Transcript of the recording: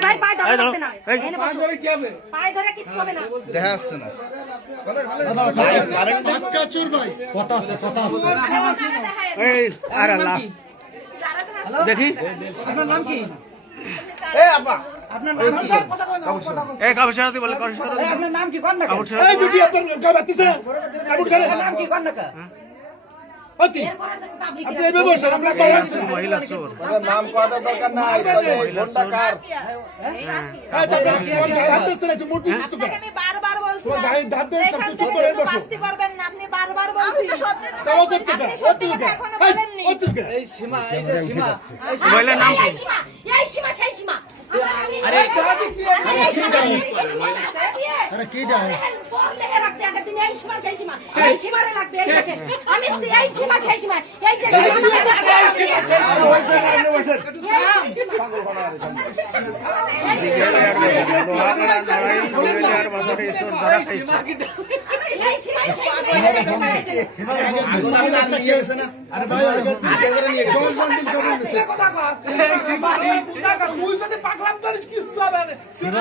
ভাই পায়ে ধরে লাগবে না এখানে বসো পায়ে ধরে কিছু হবে না দেখা যাচ্ছে না বাক্কা চোর ভাই কথা আছে এই আর আল্লাহ দেখি আপনার নাম কি? এই আপা আপনার নাম কি? এই কাবুশারতি বলে কাবুশারতি এই, আপনার নাম কি? কোন নাকা? কাবুশারতি এই দুটি আপনার গায়ে বাতিছে না কাবুক জানেন আপনার নাম কি? কোন নাকা? অতি আপনি এই ব্যবসা আপনার মহিলা চোর ওদের নাম কোয়াটা দরকার নাই ফোনটা কার এই দাদা কোন গায়ে হাত দিছ না তুমি মূর্তি তো আপনাকে আমি বারবার বলছি তোমার গায়ে দাঁত দিয়ে এখান চুপ থেকে করে শুধু বসো বাঁচতে পারবেন না আপনি বারবার বলছি তাও করতে আপনি সত্যি কথা এখনো বলেননি এই সীমা, এই যে সীমা। মহিলার নাম কি? এই সীমা সেই সীমা আরে দাদি কি আরে কি ডায় ফোন লেগে রাখতে আগে দিন এই সীমা সেই সীমা এই সীমারে লাগবে এই দেখে আমি এই সীমা সেই সীমা এই যে পাগল বানায় এই সীমা সেই নিয়ে গেছে না আরে ভাই আগে করে নিয়ে গেছে কথা কস এই সীমা মুই যদি পাগলাম করিস কি হবে সীমা